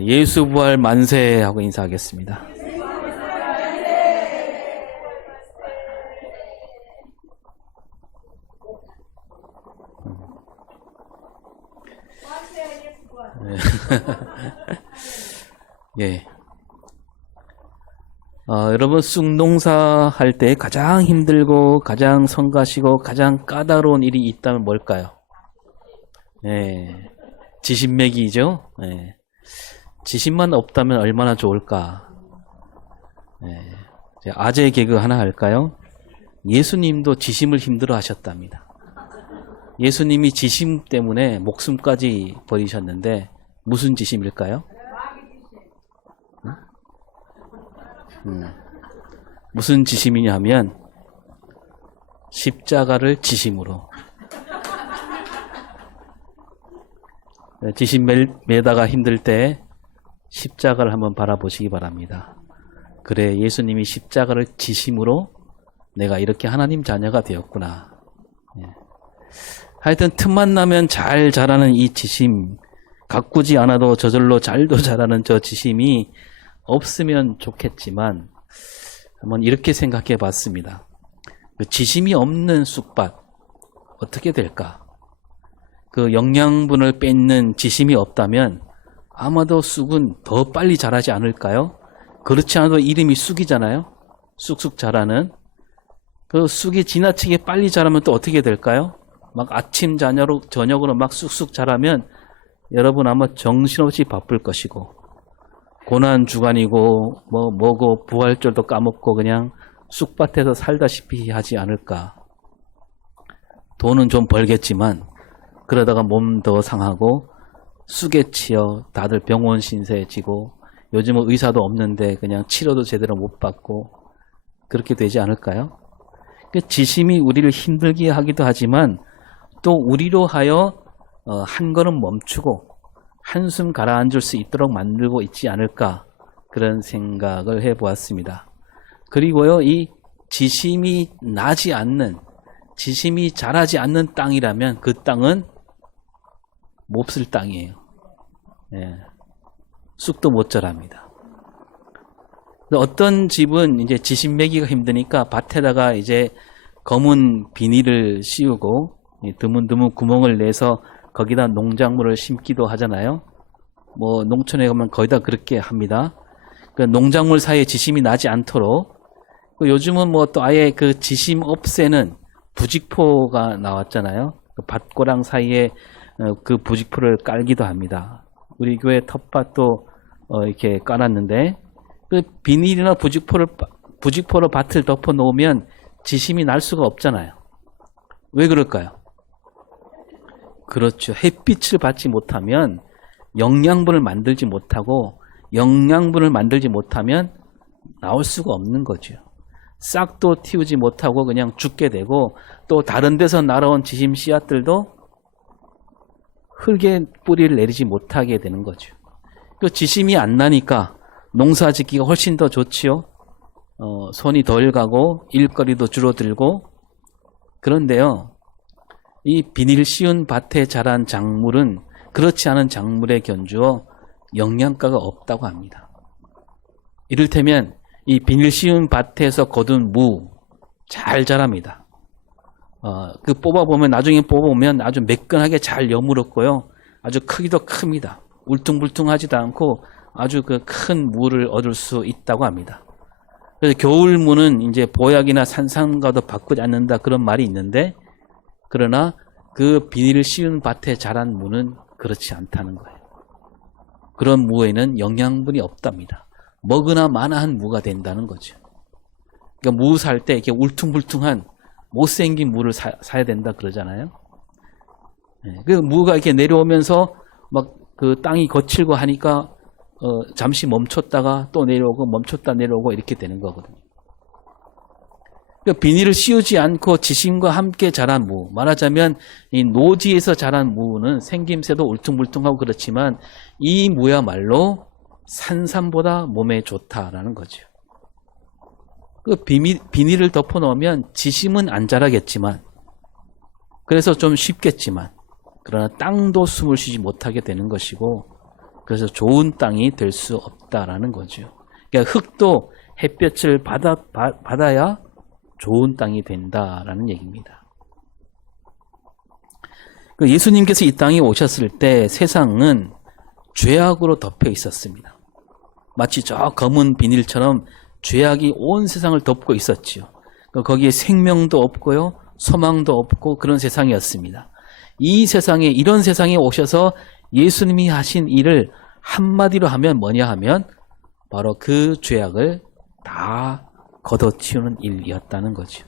예수 부활 만세 하고 인사하겠습니다. 예. 여러분 쑥농사 할 때 가장 힘들고 가장 성가시고 가장 까다로운 일이 있다면 뭘까요? 예. 지신매기죠. 예. 지신만 없다면 얼마나 좋을까? 예. 아재 개그 하나 할까요? 예수님도 지심을 힘들어 하셨답니다. 예수님이 지심 때문에 목숨까지 버리셨는데 무슨 지심일까요? 무슨 지심이냐 하면 십자가를 지심으로. 지심 매다가 힘들 때 십자가를 한번 바라보시기 바랍니다. 그래, 예수님이 십자가를 지심으로 내가 이렇게 하나님 자녀가 되었구나. 예. 하여튼 틈만 나면 잘 자라는 이 지심, 가꾸지 않아도 저절로 잘도 자라는 저 지심이 없으면 좋겠지만 한번 이렇게 생각해 봤습니다. 그 지심이 없는 쑥밭 어떻게 될까? 그 영양분을 뺏는 지심이 없다면 아마도 쑥은 더 빨리 자라지 않을까요? 그렇지 않아도 이름이 쑥이잖아요. 쑥쑥 자라는. 그 쑥이 지나치게 빨리 자라면 또 어떻게 될까요? 막 아침 저녁으로 막 쑥쑥 자라면 여러분 아마 정신없이 바쁠 것이고 고난 주간이고 뭐고 부활절도 까먹고 그냥 쑥밭에서 살다시피 하지 않을까. 돈은 좀 벌겠지만 그러다가 몸 더 상하고 쑥에 치여 다들 병원 신세에 지고 요즘은 의사도 없는데 그냥 치료도 제대로 못 받고 그렇게 되지 않을까요? 지심이 우리를 힘들게 하기도 하지만 또 우리로 하여 한 걸음 멈추고 한숨 가라앉을 수 있도록 만들고 있지 않을까, 그런 생각을 해보았습니다. 그리고요, 이 지심이 나지 않는, 지심이 자라지 않는 땅이라면 그 땅은 몹쓸 땅이에요. 예. 쑥도 못 자랍니다. 어떤 집은 이제 지심 매기가 힘드니까 밭에다가 이제 검은 비닐을 씌우고 드문드문 구멍을 내서 거기다 농작물을 심기도 하잖아요. 뭐 농촌에 가면 거의 다 그렇게 합니다. 그 농작물 사이에 지심이 나지 않도록. 요즘은 뭐 또 아예 그 지심 없애는 부직포가 나왔잖아요. 그 밭고랑 사이에 그 부직포를 깔기도 합니다. 우리 교회 텃밭도 이렇게 깔았는데 그 비닐이나 부직포로 밭을 덮어 놓으면 지심이 날 수가 없잖아요. 왜 그럴까요? 그렇죠. 햇빛을 받지 못하면 영양분을 만들지 못하고 영양분을 만들지 못하면 나올 수가 없는 거죠. 싹도 틔우지 못하고 그냥 죽게 되고 또 다른 데서 날아온 지심 씨앗들도 흙에 뿌리를 내리지 못하게 되는 거죠. 그 지심이 안 나니까 농사 짓기가 훨씬 더 좋지요. 손이 덜 가고 일거리도 줄어들고. 그런데요, 이 비닐 씌운 밭에 자란 작물은 그렇지 않은 작물에 견주어 영양가가 없다고 합니다. 이를테면 이 비닐 씌운 밭에서 거둔 무 잘 자랍니다. 그 나중에 뽑아보면 아주 매끈하게 잘 여물었고요. 아주 크기도 큽니다. 울퉁불퉁하지도 않고 아주 그 큰 무를 얻을 수 있다고 합니다. 그래서 겨울 무는 이제 보약이나 산삼과도 바꾸지 않는다 그런 말이 있는데, 그러나 그 비닐을 씌운 밭에 자란 무는 그렇지 않다는 거예요. 그런 무에는 영양분이 없답니다. 먹으나 마나한 무가 된다는 거죠. 그러니까 무 살 때 이렇게 울퉁불퉁한 못생긴 무를 사야 된다 그러잖아요. 그 무가 이렇게 내려오면서 막 그 땅이 거칠고 하니까 잠시 멈췄다가 또 내려오고 멈췄다 내려오고 이렇게 되는 거거든요. 그러니까 비닐을 씌우지 않고 지심과 함께 자란 무, 말하자면 이 노지에서 자란 무는 생김새도 울퉁불퉁하고 그렇지만 이 무야말로 산삼보다 몸에 좋다라는 거죠. 그 비닐을 덮어 놓으면 지심은 안 자라겠지만, 그래서 좀 쉽겠지만, 그러나 땅도 숨을 쉬지 못하게 되는 것이고 그래서 좋은 땅이 될 수 없다라는 거죠. 그러니까 흙도 햇볕을 받아야 좋은 땅이 된다라는 얘기입니다. 예수님께서 이 땅에 오셨을 때 세상은 죄악으로 덮여 있었습니다. 마치 저 검은 비닐처럼 죄악이 온 세상을 덮고 있었지요. 거기에 생명도 없고요, 소망도 없고 그런 세상이었습니다. 이 세상에, 이런 세상에 오셔서 예수님이 하신 일을 한마디로 하면 뭐냐 하면 바로 그 죄악을 다 걷어치우는 일이었다는 거죠.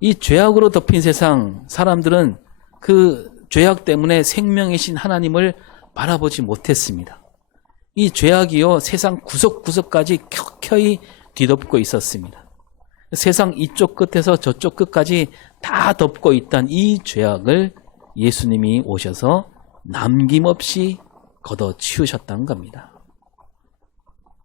이 죄악으로 덮인 세상, 사람들은 그 죄악 때문에 생명이신 하나님을 바라보지 못했습니다. 이 죄악이요, 세상 구석구석까지 켜켜이 뒤덮고 있었습니다. 세상 이쪽 끝에서 저쪽 끝까지 다 덮고 있던 이 죄악을 예수님이 오셔서 남김없이 걷어치우셨다는 겁니다.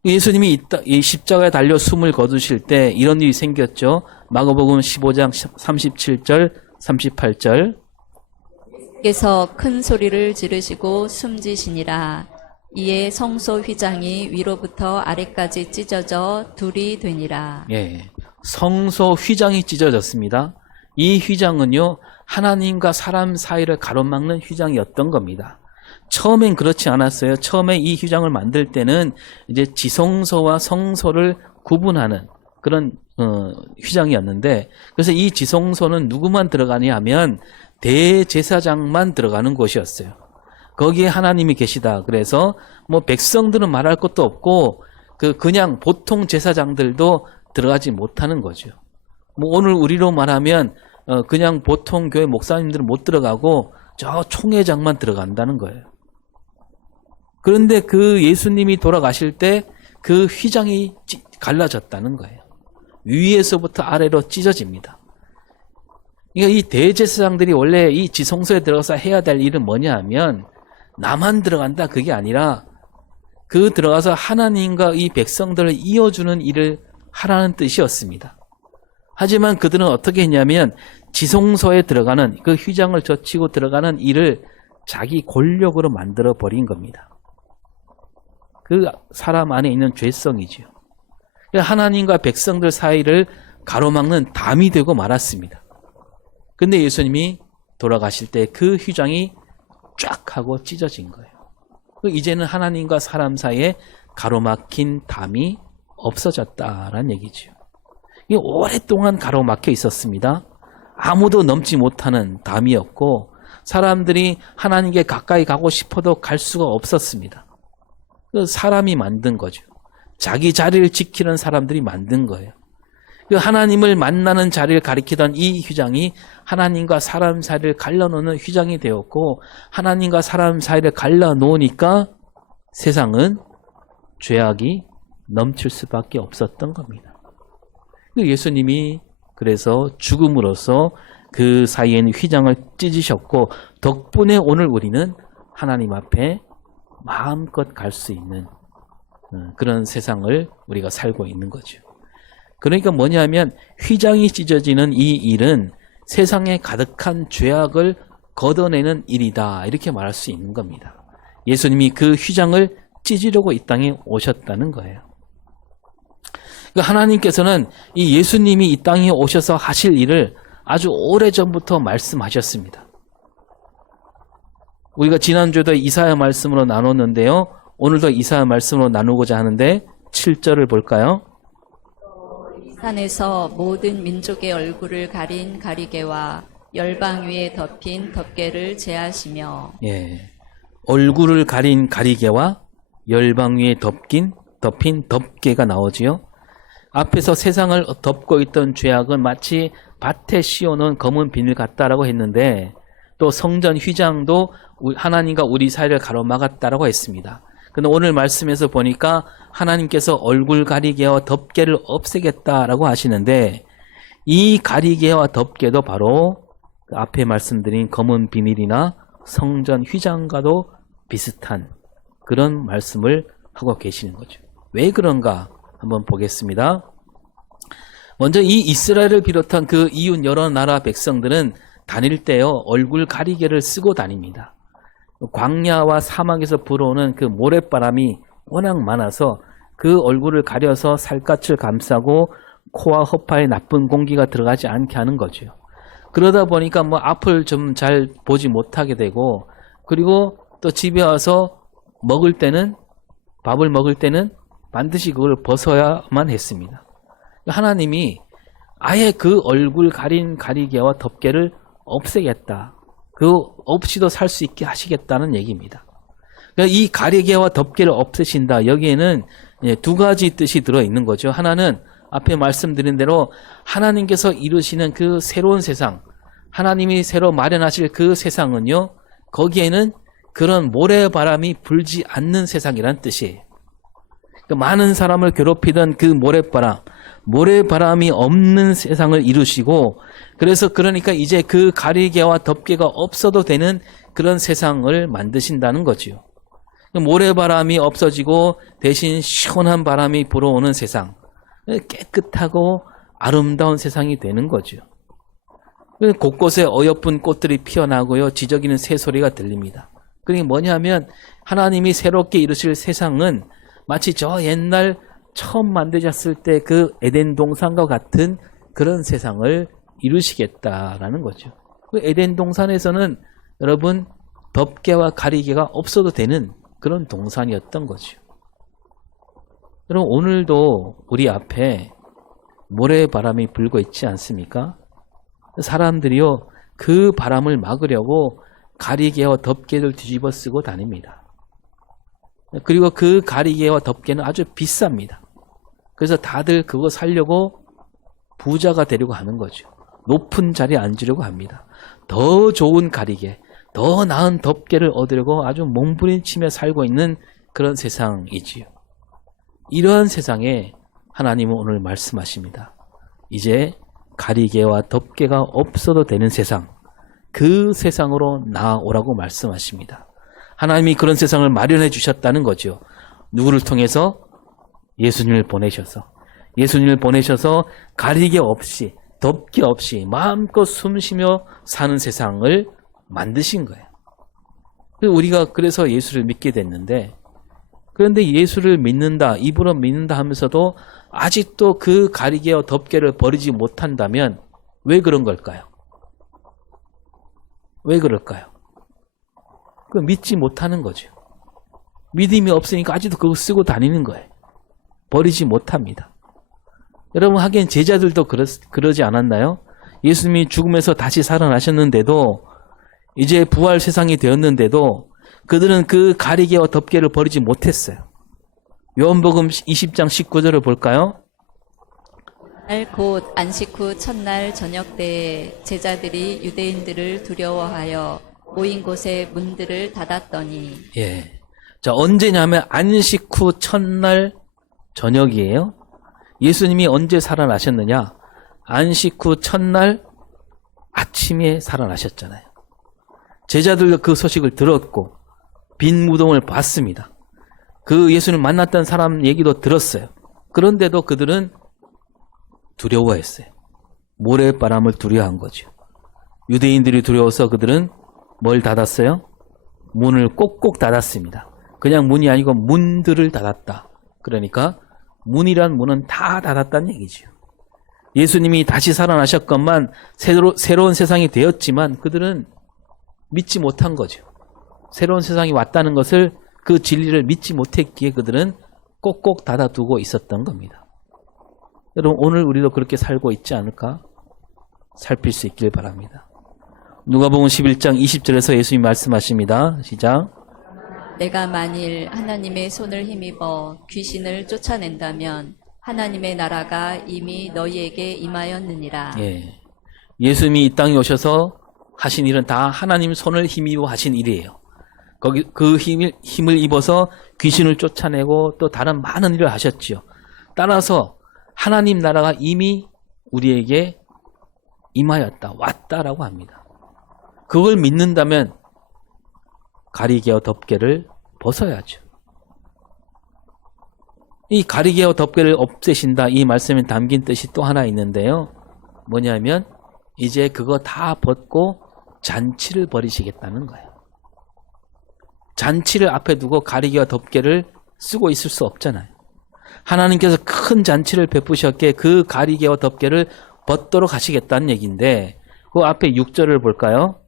예수님이 이 십자가에 달려 숨을 거두실 때 이런 일이 생겼죠. 마가복음 15장 37절, 38절. 께서 큰 소리를 지르시고 숨지시니라. 이에 성소 휘장이 위로부터 아래까지 찢어져 둘이 되니라. 예, 성소 휘장이 찢어졌습니다. 이 휘장은요, 하나님과 사람 사이를 가로막는 휘장이었던 겁니다. 처음엔 그렇지 않았어요. 처음에 이 휘장을 만들 때는 이제 지성소와 성소를 구분하는 그런 휘장이었는데, 그래서 이 지성소는 누구만 들어가냐 하면 대제사장만 들어가는 곳이었어요. 거기에 하나님이 계시다. 그래서 뭐 백성들은 말할 것도 없고 그냥 보통 제사장들도 들어가지 못하는 거죠. 뭐 오늘 우리로 말하면 그냥 보통 교회 목사님들은 못 들어가고 저 총회장만 들어간다는 거예요. 그런데 그 예수님이 돌아가실 때 그 휘장이 갈라졌다는 거예요. 위에서부터 아래로 찢어집니다. 그러니까 이 대제사장들이 원래 이 지성소에 들어가서 해야 될 일은 뭐냐 하면 나만 들어간다 그게 아니라 그 들어가서 하나님과 이 백성들을 이어주는 일을 하라는 뜻이었습니다. 하지만 그들은 어떻게 했냐면 지성소에 들어가는 그 휘장을 젖히고 들어가는 일을 자기 권력으로 만들어 버린 겁니다. 그 사람 안에 있는 죄성이죠. 하나님과 백성들 사이를 가로막는 담이 되고 말았습니다. 근데 예수님이 돌아가실 때 그 휘장이 쫙 하고 찢어진 거예요. 이제는 하나님과 사람 사이에 가로막힌 담이 없어졌다라는 얘기죠. 이게 오랫동안 가로막혀 있었습니다. 아무도 넘지 못하는 담이었고 사람들이 하나님께 가까이 가고 싶어도 갈 수가 없었습니다. 사람이 만든 거죠. 자기 자리를 지키는 사람들이 만든 거예요. 하나님을 만나는 자리를 가리키던 이 휘장이 하나님과 사람 사이를 갈라놓는 휘장이 되었고 하나님과 사람 사이를 갈라놓으니까 세상은 죄악이 넘칠 수밖에 없었던 겁니다. 예수님이 그래서 죽음으로써 그 사이에는 휘장을 찢으셨고 덕분에 오늘 우리는 하나님 앞에 마음껏 갈 수 있는 그런 세상을 우리가 살고 있는 거죠. 그러니까 뭐냐면 휘장이 찢어지는 이 일은 세상에 가득한 죄악을 걷어내는 일이다 이렇게 말할 수 있는 겁니다. 예수님이 그 휘장을 찢으려고 이 땅에 오셨다는 거예요. 그러니까 하나님께서는 이 예수님이 이 땅에 오셔서 하실 일을 아주 오래전부터 말씀하셨습니다. 우리가 지난주에도 이사야 말씀으로 나눴는데요. 오늘도 이사야 말씀으로 나누고자 하는데 7절을 볼까요? 산에서 모든 민족의 얼굴을 가린 가리개와 열방 위에 덮인 덮개를 제하시며 예, 얼굴을 가린 가리개와 열방 위에 덮인 덮개가 나오지요. 앞에서 세상을 덮고 있던 죄악은 마치 밭에 씌워놓은 검은 비닐 같다라고 했는데 또 성전 휘장도 하나님과 우리 사이를 가로막았다라고 했습니다. 근데 오늘 말씀에서 보니까 하나님께서 얼굴 가리개와 덮개를 없애겠다라고 하시는데 이 가리개와 덮개도 바로 앞에 말씀드린 검은 비밀이나 성전 휘장과도 비슷한 그런 말씀을 하고 계시는 거죠. 왜 그런가 한번 보겠습니다. 먼저 이 이스라엘을 비롯한 그 이웃 여러 나라 백성들은 다닐 때요 얼굴 가리개를 쓰고 다닙니다. 광야와 사막에서 불어오는 그 모래바람이 워낙 많아서 그 얼굴을 가려서 살갗을 감싸고 코와 허파에 나쁜 공기가 들어가지 않게 하는 거죠. 그러다 보니까 뭐 앞을 좀 잘 보지 못하게 되고, 그리고 또 집에 와서 밥을 먹을 때는 반드시 그걸 벗어야만 했습니다. 하나님이 아예 그 얼굴 가린 가리개와 덮개를 없애겠다. 그 없이도 살 수 있게 하시겠다는 얘기입니다. 그러니까 이 가리개와 덮개를 없애신다. 여기에는 두 가지 뜻이 들어있는 거죠. 하나는 앞에 말씀드린 대로 하나님께서 이루시는 그 새로운 세상, 하나님이 새로 마련하실 그 세상은요, 거기에는 그런 모래바람이 불지 않는 세상이란 뜻이에요. 그러니까 많은 사람을 괴롭히던 그 모래바람이 없는 세상을 이루시고, 그러니까 이제 그 가리개와 덮개가 없어도 되는 그런 세상을 만드신다는 거지요. 모래바람이 없어지고 대신 시원한 바람이 불어오는 세상, 깨끗하고 아름다운 세상이 되는 거죠. 곳곳에 어여쁜 꽃들이 피어나고요, 지저귀는 새소리가 들립니다. 그게 뭐냐면 하나님이 새롭게 이루실 세상은 마치 저 옛날 처음 만드셨을 때 그 에덴 동산과 같은 그런 세상을 이루시겠다라는 거죠. 그 에덴 동산에서는 여러분 덮개와 가리개가 없어도 되는 그런 동산이었던 거죠. 여러분 오늘도 우리 앞에 모래바람이 불고 있지 않습니까? 사람들이요 그 바람을 막으려고 가리개와 덮개를 뒤집어 쓰고 다닙니다. 그리고 그 가리개와 덮개는 아주 비쌉니다. 그래서 다들 그거 살려고 부자가 되려고 하는 거죠. 높은 자리에 앉으려고 합니다. 더 좋은 가리개, 더 나은 덮개를 얻으려고 아주 몸부림치며 살고 있는 그런 세상이지요. 이러한 세상에 하나님은 오늘 말씀하십니다. 이제 가리개와 덮개가 없어도 되는 세상, 그 세상으로 나아오라고 말씀하십니다. 하나님이 그런 세상을 마련해 주셨다는 거죠. 누구를 통해서? 예수님을 보내셔서 가리개 없이 덮개 없이 마음껏 숨쉬며 사는 세상을 만드신 거예요. 우리가 그래서 예수를 믿게 됐는데, 그런데 예수를 믿는다, 입으로 믿는다 하면서도 아직도 그 가리개와 덮개를 버리지 못한다면 왜 그런 걸까요? 왜 그럴까요? 그 믿지 못하는 거죠. 믿음이 없으니까 아직도 그거 쓰고 다니는 거예요. 버리지 못합니다. 여러분 하긴 제자들도 그러지 않았나요? 예수님이 죽음에서 다시 살아나셨는데도, 이제 부활 세상이 되었는데도 그들은 그 가리개와 덮개를 버리지 못했어요. 요한복음 20장 19절을 볼까요? 곧 안식 후 첫날 저녁 때에 제자들이 유대인들을 두려워하여 모인 곳에 문들을 닫았더니. 예. 자, 언제냐면 안식 후 첫날 저녁이에요. 예수님이 언제 살아나셨느냐? 안식 후 첫날 아침에 살아나셨잖아요. 제자들도 그 소식을 들었고 빈 무덤을 봤습니다. 그 예수님 만났던 사람 얘기도 들었어요. 그런데도 그들은 두려워했어요. 모래바람을 두려워한 거죠. 유대인들이 두려워서 그들은 뭘 닫았어요? 문을 꼭꼭 닫았습니다. 그냥 문이 아니고 문들을 닫았다. 그러니까 문이란 문은 다 닫았다는 얘기죠. 예수님이 다시 살아나셨건만 새로운 세상이 되었지만 그들은 믿지 못한 거죠. 새로운 세상이 왔다는 것을, 그 진리를 믿지 못했기에 그들은 꼭꼭 닫아두고 있었던 겁니다. 여러분 오늘 우리도 그렇게 살고 있지 않을까 살필 수 있길 바랍니다. 누가복음 11장 20절에서 예수님이 말씀하십니다. 시작. 내가 만일 하나님의 손을 힘입어 귀신을 쫓아낸다면 하나님의 나라가 이미 너희에게 임하였느니라. 예. 예수님이 이 땅에 오셔서 하신 일은 다 하나님 손을 힘입어 하신 일이에요. 거기 그 힘을 입어서 귀신을 쫓아내고 또 다른 많은 일을 하셨지요. 따라서 하나님 나라가 이미 우리에게 임하였다, 왔다라고 합니다. 그걸 믿는다면 가리개와 덮개를 벗어야죠. 이 가리개와 덮개를 없애신다, 이 말씀에 담긴 뜻이 또 하나 있는데요. 뭐냐면 이제 그거 다 벗고 잔치를 벌이시겠다는 거예요. 잔치를 앞에 두고 가리개와 덮개를 쓰고 있을 수 없잖아요. 하나님께서 큰 잔치를 베푸셨기에 그 가리개와 덮개를 벗도록 하시겠다는 얘기인데 그 앞에 6절을 볼까요?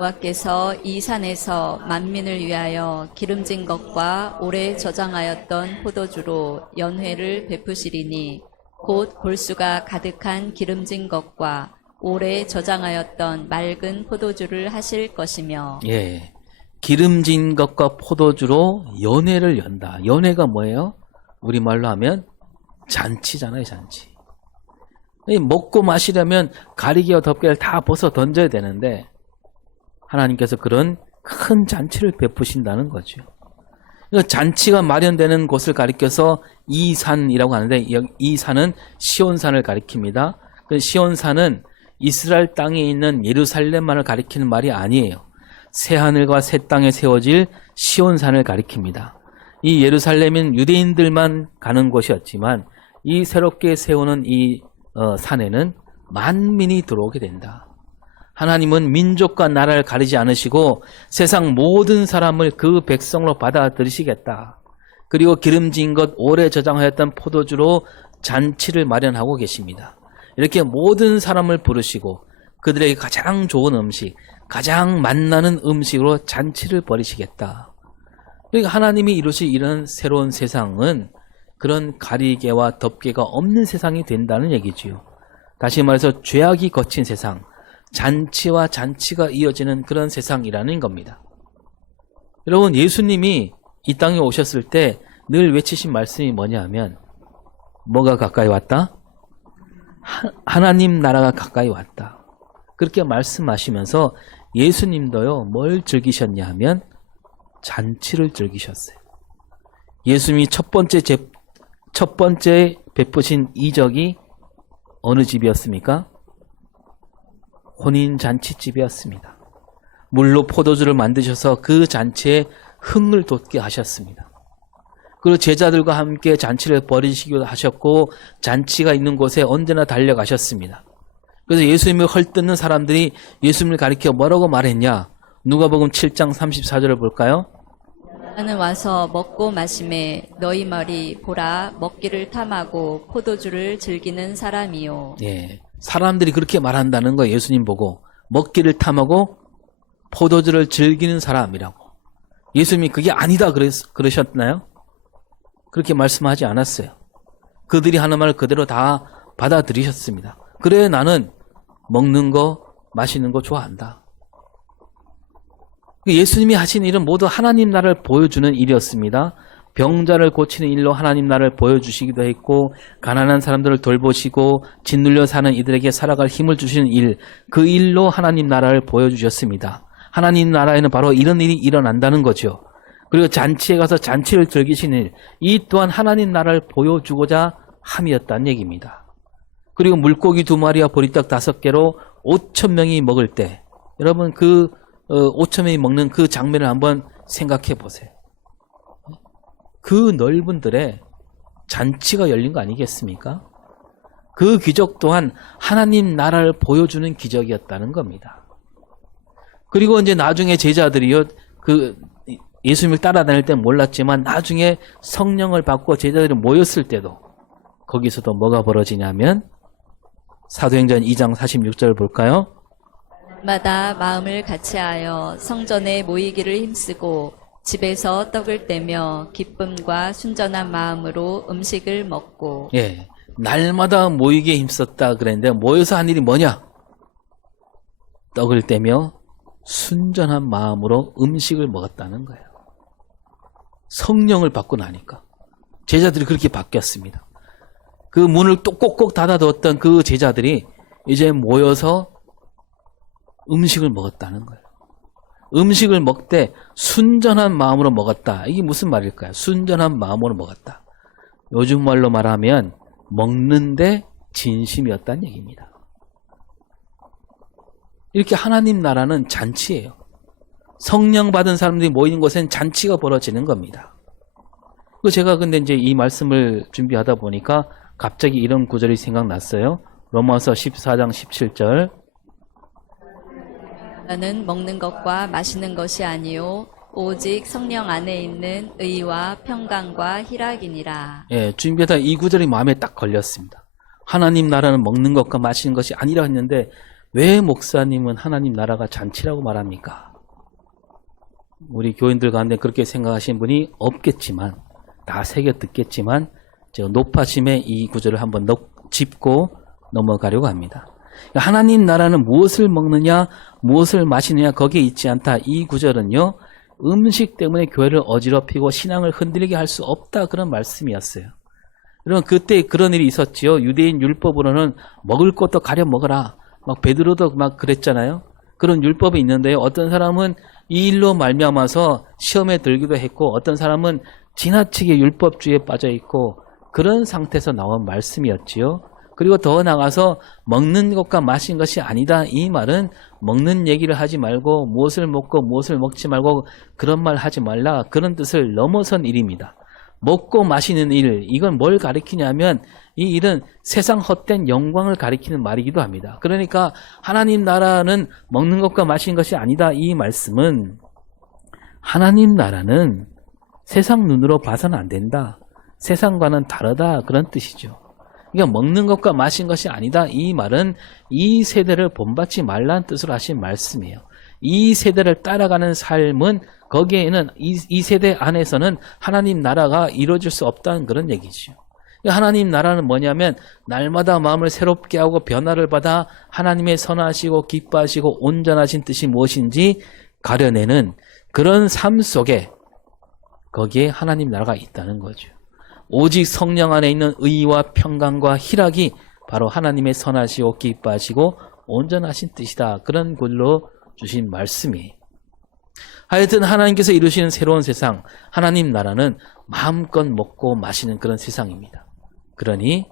여호와께서 이 산에서 만민을 위하여 기름진 것과 오래 저장하였던 포도주로 연회를 베푸시리니 곧 골수가 가득한 기름진 것과 오래 저장하였던 맑은 포도주를 하실 것이며. 예, 기름진 것과 포도주로 연회를 연다. 연회가 뭐예요? 우리말로 하면 잔치잖아요, 잔치. 먹고 마시려면 가리개와 덮개를 다 벗어 던져야 되는데 하나님께서 그런 큰 잔치를 베푸신다는 거죠. 잔치가 마련되는 곳을 가리켜서 이 산이라고 하는데 이 산은 시온산을 가리킵니다. 그 시온산은 이스라엘 땅에 있는 예루살렘만을 가리키는 말이 아니에요. 새하늘과 새 땅에 세워질 시온산을 가리킵니다. 이 예루살렘은 유대인들만 가는 곳이었지만 이 새롭게 세우는 이 산에는 만민이 들어오게 된다. 하나님은 민족과 나라를 가리지 않으시고 세상 모든 사람을 그 백성으로 받아들이시겠다. 그리고 기름진 것 오래 저장하였던 포도주로 잔치를 마련하고 계십니다. 이렇게 모든 사람을 부르시고 그들에게 가장 좋은 음식, 가장 만나는 음식으로 잔치를 벌이시겠다. 그러니까 하나님이 이루실 이런 새로운 세상은 그런 가리개와 덮개가 없는 세상이 된다는 얘기지요. 다시 말해서 죄악이 거친 세상, 잔치와 잔치가 이어지는 그런 세상이라는 겁니다. 여러분, 예수님이 이 땅에 오셨을 때 늘 외치신 말씀이 뭐냐 하면 뭐가 가까이 왔다? 하나님 나라가 가까이 왔다. 그렇게 말씀하시면서 예수님도요, 뭘 즐기셨냐 하면 잔치를 즐기셨어요. 예수님이 첫 번째 베푸신 이적이 어느 집이었습니까? 혼인잔치집이었습니다. 물로 포도주를 만드셔서 그 잔치에 흥을 돋게 하셨습니다. 그리고 제자들과 함께 잔치를 벌이시기도 하셨고 잔치가 있는 곳에 언제나 달려가셨습니다. 그래서 예수님을 헐뜯는 사람들이 예수님을 가리켜 뭐라고 말했냐? 누가복음 7장 34절을 볼까요? 나는 와서 먹고 마심에 너희 말이 보라 먹기를 탐하고 포도주를 즐기는 사람이요. 예, 사람들이 그렇게 말한다는 거예요. 예수님 보고 먹기를 탐하고 포도주를 즐기는 사람이라고. 예수님이 그게 아니다 그러셨나요? 그렇게 말씀하지 않았어요. 그들이 하는 말 그대로 다 받아들이셨습니다. 그래, 나는 먹는 거 마시는 거 좋아한다. 예수님이 하신 일은 모두 하나님 나라를 보여주는 일이었습니다. 병자를 고치는 일로 하나님 나라를 보여주시기도 했고 가난한 사람들을 돌보시고 짓눌려 사는 이들에게 살아갈 힘을 주시는 일, 그 일로 하나님 나라를 보여주셨습니다. 하나님 나라에는 바로 이런 일이 일어난다는 거죠. 그리고 잔치에 가서 잔치를 즐기시는 일, 이 또한 하나님 나라를 보여주고자 함이었다는 얘기입니다. 그리고 물고기 2마리와 보리떡 5개로 5,000명이 먹을 때 여러분 그 5,000명이 먹는 그 장면을 한번 생각해 보세요. 그 넓은 들에 잔치가 열린 거 아니겠습니까? 그 기적 또한 하나님 나라를 보여주는 기적이었다는 겁니다. 그리고 이제 나중에 제자들이요, 그 예수님을 따라다닐 땐 몰랐지만 나중에 성령을 받고 제자들이 모였을 때도 거기서도 뭐가 벌어지냐면 사도행전 2장 46절 볼까요? 마다 마음을 같이하여 성전에 모이기를 힘쓰고 집에서 떡을 떼며 기쁨과 순전한 마음으로 음식을 먹고. 예, 날마다 모이기에 힘썼다 그랬는데 모여서 한 일이 뭐냐? 떡을 떼며 순전한 마음으로 음식을 먹었다는 거예요. 성령을 받고 나니까 제자들이 그렇게 바뀌었습니다. 그 문을 또 꼭꼭 닫아두었던 그 제자들이 이제 모여서 음식을 먹었다는 거예요. 음식을 먹되 순전한 마음으로 먹었다. 이게 무슨 말일까요? 순전한 마음으로 먹었다. 요즘 말로 말하면 먹는데 진심이었다는 얘기입니다. 이렇게 하나님 나라는 잔치예요. 성령 받은 사람들이 모이는 곳엔 잔치가 벌어지는 겁니다. 제가 근데 이제 이 말씀을 준비하다 보니까 갑자기 이런 구절이 생각났어요. 로마서 14장 17절. 는 먹는 것과 마시는 것이 아니요 오직 성령 안에 있는 의와 평강과 희락이니라. 예, 주님께서 이 구절이 마음에 딱 걸렸습니다. 하나님 나라는 먹는 것과 마시는 것이 아니라 했는데 왜 목사님은 하나님 나라가 잔치라고 말합니까? 우리 교인들 가운데 그렇게 생각하시는 분이 없겠지만 다 새겨 듣겠지만 제가 높아심에 이 구절을 한번 짚고 넘어가려고 합니다. 하나님 나라는 무엇을 먹느냐 무엇을 마시느냐 거기에 있지 않다. 이 구절은요. 음식 때문에 교회를 어지럽히고 신앙을 흔들리게 할 수 없다. 그런 말씀이었어요. 여러분 그때 그런 일이 있었지요. 유대인 율법으로는 먹을 것도 가려 먹어라. 막 베드로도 막 그랬잖아요. 그런 율법이 있는데요. 어떤 사람은 이 일로 말미암아서 시험에 들기도 했고 어떤 사람은 지나치게 율법주의에 빠져 있고 그런 상태에서 나온 말씀이었지요. 그리고 더 나가서 먹는 것과 마시는 것이 아니다. 이 말은 먹는 얘기를 하지 말고 무엇을 먹고 무엇을 먹지 말고 그런 말 하지 말라. 그런 뜻을 넘어선 일입니다. 먹고 마시는 일, 이건 뭘 가리키냐면 이 일은 세상 헛된 영광을 가리키는 말이기도 합니다. 그러니까 하나님 나라는 먹는 것과 마시는 것이 아니다. 이 말씀은 하나님 나라는 세상 눈으로 봐서는 안 된다. 세상과는 다르다. 그런 뜻이죠. 그러니까 먹는 것과 마시는 것이 아니다. 이 말은 이 세대를 본받지 말라는 뜻으로 하신 말씀이에요. 이 세대를 따라가는 삶은 거기에는 이 세대 안에서는 하나님 나라가 이루어질 수 없다는 그런 얘기죠. 하나님 나라는 뭐냐면 날마다 마음을 새롭게 하고 변화를 받아 하나님의 선하시고 기뻐하시고 온전하신 뜻이 무엇인지 가려내는 그런 삶 속에 거기에 하나님 나라가 있다는 거죠. 오직 성령 안에 있는 의와 평강과 희락이 바로 하나님의 선하시고 기뻐하시고 온전하신 뜻이다. 그런 글로 주신 말씀이에요. 하여튼 하나님께서 이루시는 새로운 세상, 하나님 나라는 마음껏 먹고 마시는 그런 세상입니다. 그러니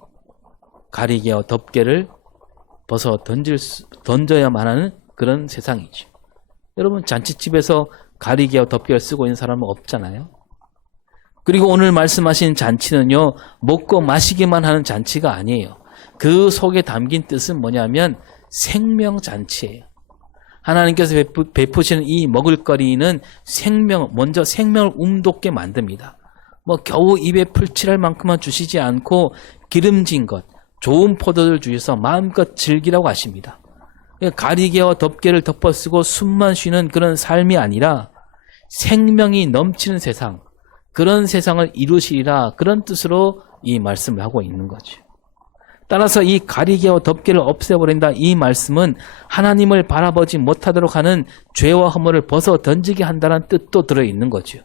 가리개와 덮개를 벗어 던져야만 하는 그런 세상이죠. 여러분 잔치집에서 가리개와 덮개를 쓰고 있는 사람은 없잖아요. 그리고 오늘 말씀하신 잔치는요. 먹고 마시기만 하는 잔치가 아니에요. 그 속에 담긴 뜻은 뭐냐면 생명잔치예요. 하나님께서 베푸시는 이 먹을거리는 먼저 생명을 움돋게 만듭니다. 겨우 입에 풀칠할 만큼만 주시지 않고 기름진 것, 좋은 포도를 주셔서 마음껏 즐기라고 하십니다. 가리개와 덮개를 덮어쓰고 숨만 쉬는 그런 삶이 아니라 생명이 넘치는 세상, 그런 세상을 이루시리라 그런 뜻으로 이 말씀을 하고 있는 거죠. 따라서 이 가리개와 덮개를 없애버린다 이 말씀은 하나님을 바라보지 못하도록 하는 죄와 허물을 벗어 던지게 한다는 뜻도 들어있는 거죠.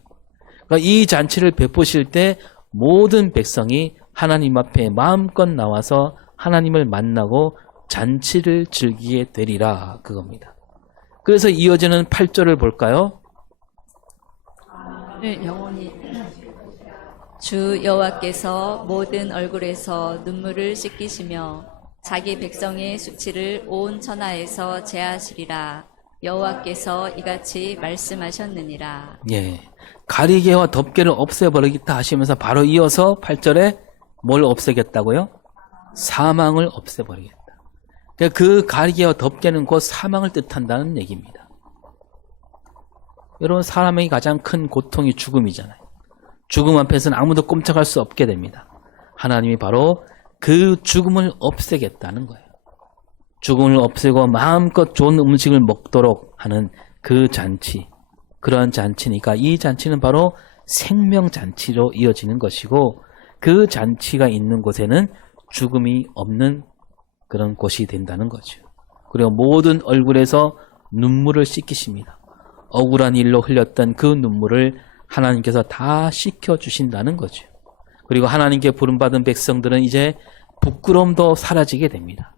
그러니까 이 잔치를 베푸실 때 모든 백성이 하나님 앞에 마음껏 나와서 하나님을 만나고 잔치를 즐기게 되리라 그겁니다. 그래서 이어지는 8절을 볼까요? 영원히 주 여호와께서 모든 얼굴에서 눈물을 씻기시며 자기 백성의 수치를 온 천하에서 제하시리라. 여호와께서 이같이 말씀하셨느니라. 예, 가리개와 덮개를 없애버리겠다 하시면서 바로 이어서 8절에 뭘 없애겠다고요? 사망을 없애버리겠다. 그 가리개와 덮개는 곧 사망을 뜻한다는 얘기입니다. 여러분 사람에게 가장 큰 고통이 죽음이잖아요. 죽음 앞에서는 아무도 꼼짝할 수 없게 됩니다. 하나님이 바로 그 죽음을 없애겠다는 거예요. 죽음을 없애고 마음껏 좋은 음식을 먹도록 하는 그 잔치, 그러한 잔치니까 이 잔치는 바로 생명잔치로 이어지는 것이고 그 잔치가 있는 곳에는 죽음이 없는 그런 곳이 된다는 거죠. 그리고 모든 얼굴에서 눈물을 씻기십니다. 억울한 일로 흘렸던 그 눈물을 하나님께서 다 씻겨주신다는 거죠. 그리고 하나님께 부름받은 백성들은 이제 부끄러움도 사라지게 됩니다.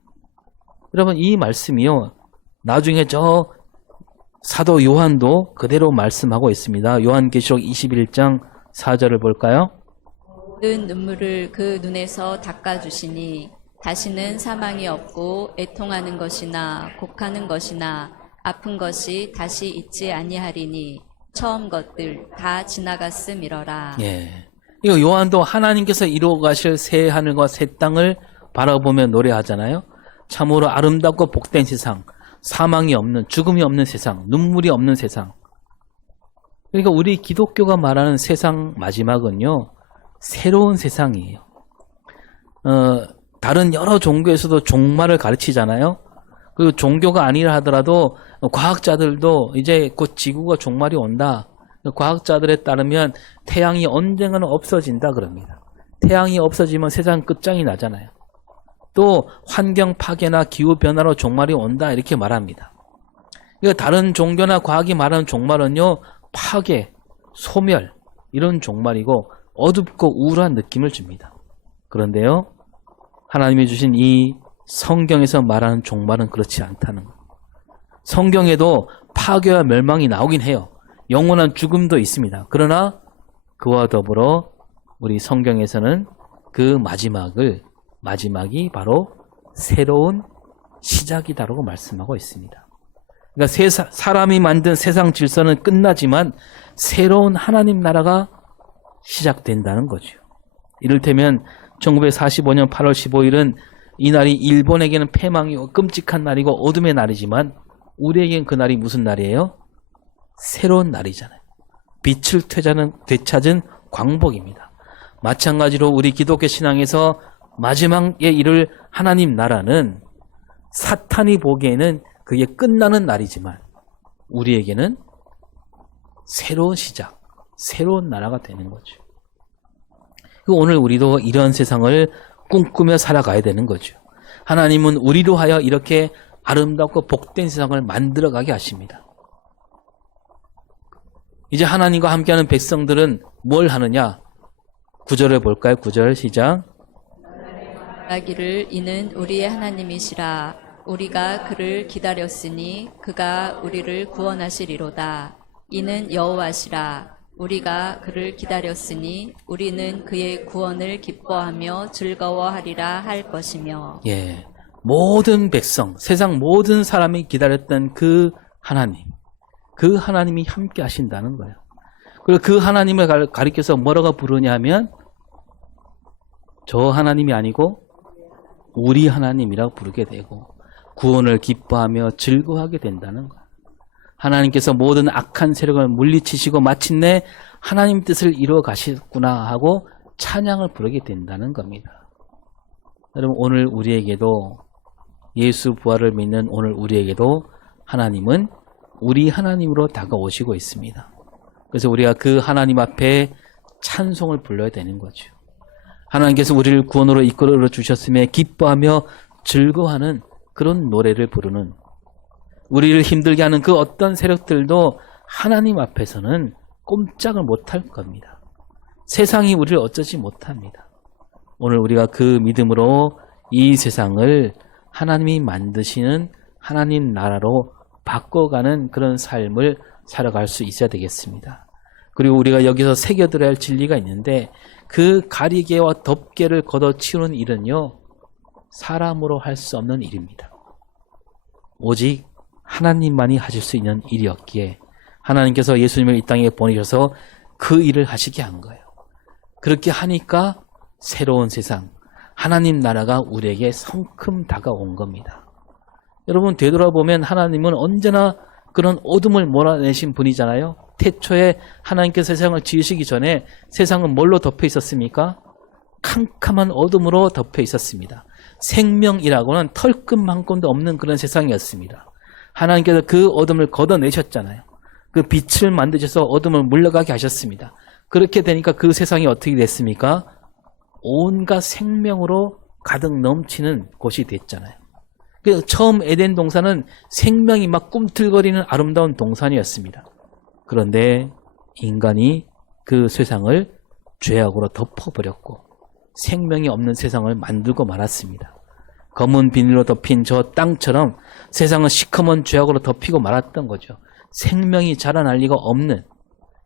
여러분 이 말씀이요. 나중에 저 사도 요한도 그대로 말씀하고 있습니다. 요한계시록 21장 4절을 볼까요? 모든 눈물을 그 눈에서 닦아주시니 다시는 사망이 없고 애통하는 것이나 곡하는 것이나 아픈 것이 다시 있지 아니하리니 처음 것들 다 지나갔음이러라. 예. 이거 요한도 하나님께서 이루어 가실 새 하늘과 새 땅을 바라보며 노래하잖아요. 참으로 아름답고 복된 세상, 사망이 없는, 죽음이 없는 세상, 눈물이 없는 세상. 그러니까 우리 기독교가 말하는 세상 마지막은요, 새로운 세상이에요. 다른 여러 종교에서도 종말을 가르치잖아요. 그리고 종교가 아니라 하더라도 과학자들도 이제 곧 지구가 종말이 온다. 과학자들에 따르면 태양이 언젠가는 없어진다 그럽니다. 태양이 없어지면 세상 끝장이 나잖아요. 또 환경 파괴나 기후 변화로 종말이 온다 이렇게 말합니다. 그러니까 다른 종교나 과학이 말하는 종말은요, 파괴, 소멸 이런 종말이고 어둡고 우울한 느낌을 줍니다. 그런데요, 하나님이 주신 이 성경에서 말하는 종말은 그렇지 않다는 거예요. 성경에도 파괴와 멸망이 나오긴 해요. 영원한 죽음도 있습니다. 그러나 그와 더불어 우리 성경에서는 그 마지막이 바로 새로운 시작이다라고 말씀하고 있습니다. 그러니까 사람이 만든 세상 질서는 끝나지만 새로운 하나님 나라가 시작된다는 거죠. 이를테면 1945년 8월 15일은 이 날이 일본에게는 패망이고 끔찍한 날이고 어둠의 날이지만 우리에겐 그 날이 무슨 날이에요? 새로운 날이잖아요. 빛을 되찾은 광복입니다. 마찬가지로 우리 기독교 신앙에서 마지막에 이룰 하나님 나라는 사탄이 보기에는 그게 끝나는 날이지만 우리에게는 새로운 시작, 새로운 나라가 되는 거죠. 오늘 우리도 이런 세상을 꿈꾸며 살아가야 되는 거죠. 하나님은 우리로 하여 이렇게 아름답고 복된 세상을 만들어가게 하십니다. 이제 하나님과 함께하는 백성들은 뭘 하느냐? 9절을 볼까요? 9절 시작. 말하기를 이는 우리의 하나님이시라. 우리가 그를 기다렸으니 그가 우리를 구원하시리로다. 이는 여호와시라. 우리가 그를 기다렸으니 우리는 그의 구원을 기뻐하며 즐거워하리라 할 것이며. 예, 모든 백성, 세상 모든 사람이 기다렸던 그 하나님이 함께 하신다는 거예요. 그리고 그 하나님을 가리켜서 뭐라고 부르냐 하면 저 하나님이 아니고 우리 하나님이라고 부르게 되고 구원을 기뻐하며 즐거워하게 된다는 거예요. 하나님께서 모든 악한 세력을 물리치시고 마침내 하나님 뜻을 이루어 가셨구나 하고 찬양을 부르게 된다는 겁니다. 여러분, 오늘 우리에게도 예수 부활을 믿는 오늘 우리에게도 하나님은 우리 하나님으로 다가오시고 있습니다. 그래서 우리가 그 하나님 앞에 찬송을 불러야 되는 거죠. 하나님께서 우리를 구원으로 이끌어 주셨음에 기뻐하며 즐거워하는 그런 노래를 부르는, 우리를 힘들게 하는 그 어떤 세력들도 하나님 앞에서는 꼼짝을 못할 겁니다. 세상이 우리를 어쩌지 못합니다. 오늘 우리가 그 믿음으로 이 세상을 하나님이 만드시는 하나님 나라로 바꿔가는 그런 삶을 살아갈 수 있어야 되겠습니다. 그리고 우리가 여기서 새겨들어야 할 진리가 있는데 그 가리개와 덮개를 걷어치우는 일은요, 사람으로 할 수 없는 일입니다. 오직 하나님만이 하실 수 있는 일이었기에 하나님께서 예수님을 이 땅에 보내셔서 그 일을 하시게 한 거예요. 그렇게 하니까 새로운 세상, 하나님 나라가 우리에게 성큼 다가온 겁니다. 여러분, 되돌아보면 하나님은 언제나 그런 어둠을 몰아내신 분이잖아요. 태초에 하나님께서 세상을 지으시기 전에 세상은 뭘로 덮여 있었습니까? 캄캄한 어둠으로 덮여 있었습니다. 생명이라고는 털끝만큼도 없는 그런 세상이었습니다. 하나님께서 그 어둠을 걷어내셨잖아요. 그 빛을 만드셔서 어둠을 물러가게 하셨습니다. 그렇게 되니까 그 세상이 어떻게 됐습니까? 온갖 생명으로 가득 넘치는 곳이 됐잖아요. 그래서 처음 에덴 동산은 생명이 막 꿈틀거리는 아름다운 동산이었습니다. 그런데 인간이 그 세상을 죄악으로 덮어버렸고 생명이 없는 세상을 만들고 말았습니다. 검은 비닐로 덮인 저 땅처럼 세상은 시커먼 죄악으로 덮이고 말았던 거죠. 생명이 자라날 리가 없는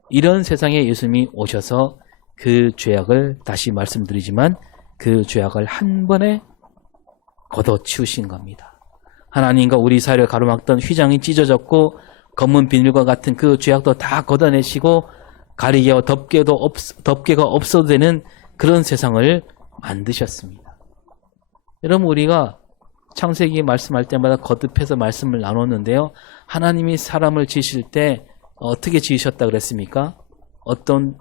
이런 세상에 예수님이 오셔서 그 죄악을, 다시 말씀드리지만 그 죄악을 한 번에 걷어치우신 겁니다. 하나님과 우리 사이를 가로막던 휘장이 찢어졌고 검은 비닐과 같은 그 죄악도 다 걷어내시고 가리개와 덮개가 없어도 되는 그런 세상을 만드셨습니다. 여러분, 우리가 창세기 말씀할 때마다 거듭해서 말씀을 나눴는데요. 하나님이 사람을 지으실 때 어떻게 지으셨다 그랬습니까? 어떤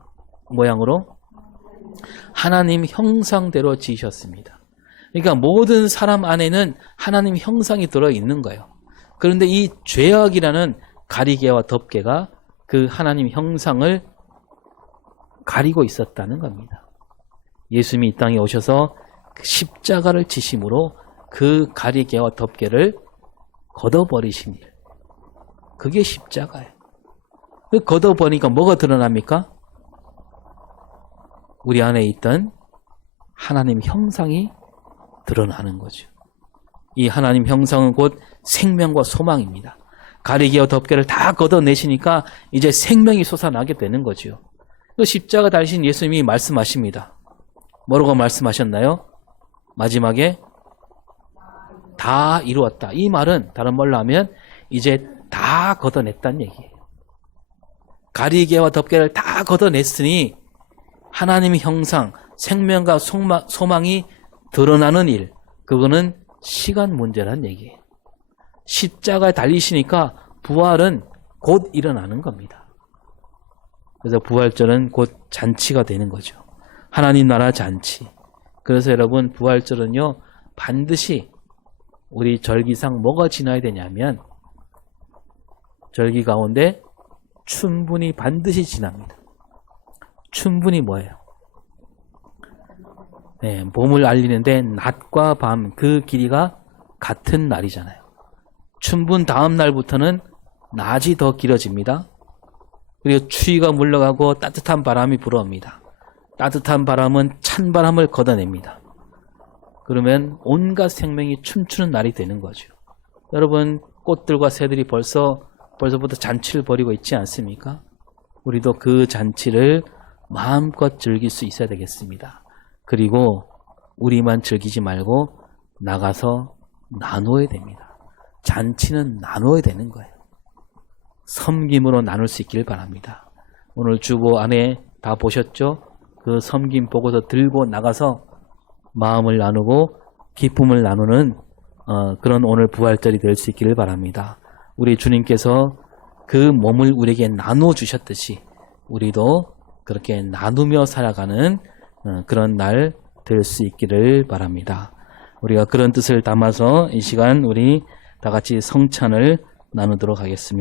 모양으로? 하나님 형상대로 지으셨습니다. 그러니까 모든 사람 안에는 하나님 형상이 들어있는 거예요. 그런데 이 죄악이라는 가리개와 덮개가 그 하나님 형상을 가리고 있었다는 겁니다. 예수님이 이 땅에 오셔서 십자가를 지심으로 그 가리개와 덮개를 걷어버리신 일. 그게 십자가예요. 그 걷어버리니까 뭐가 드러납니까? 우리 안에 있던 하나님 형상이 드러나는 거죠. 이 하나님 형상은 곧 생명과 소망입니다. 가리개와 덮개를 다 걷어내시니까 이제 생명이 솟아나게 되는 거죠. 그 십자가 달신 예수님이 말씀하십니다. 뭐라고 말씀하셨나요? 마지막에 다 이루었다. 이 말은 다른 말로 하면 이제 다 걷어냈다는 얘기예요. 가리개와 덮개를 다 걷어냈으니 하나님의 형상, 생명과 소망이 드러나는 일, 그거는 시간 문제란 얘기예요. 십자가에 달리시니까 부활은 곧 일어나는 겁니다. 그래서 부활절은 곧 잔치가 되는 거죠. 하나님 나라 잔치. 그래서 여러분 부활절은요 반드시 우리 절기상 뭐가 지나야 되냐면 절기 가운데 춘분이 반드시 지납니다. 춘분이 뭐예요? 네, 봄을 알리는데 낮과 밤 그 길이가 같은 날이잖아요. 춘분 다음 날부터는 낮이 더 길어집니다. 그리고 추위가 물러가고 따뜻한 바람이 불어옵니다. 따뜻한 바람은 찬 바람을 걷어냅니다. 그러면 온갖 생명이 춤추는 날이 되는 거죠. 여러분 꽃들과 새들이 벌써부터 잔치를 벌이고 있지 않습니까? 우리도 그 잔치를 마음껏 즐길 수 있어야 되겠습니다. 그리고 우리만 즐기지 말고 나가서 나누어야 됩니다. 잔치는 나누어야 되는 거예요. 섬김으로 나눌 수 있길 바랍니다. 오늘 주보 안에 다 보셨죠? 그 섬김 보고서 들고 나가서 마음을 나누고 기쁨을 나누는 그런 오늘 부활절이 될 수 있기를 바랍니다. 우리 주님께서 그 몸을 우리에게 나누어 주셨듯이 우리도 그렇게 나누며 살아가는 그런 날 될 수 있기를 바랍니다. 우리가 그런 뜻을 담아서 이 시간 우리 다 같이 성찬을 나누도록 하겠습니다.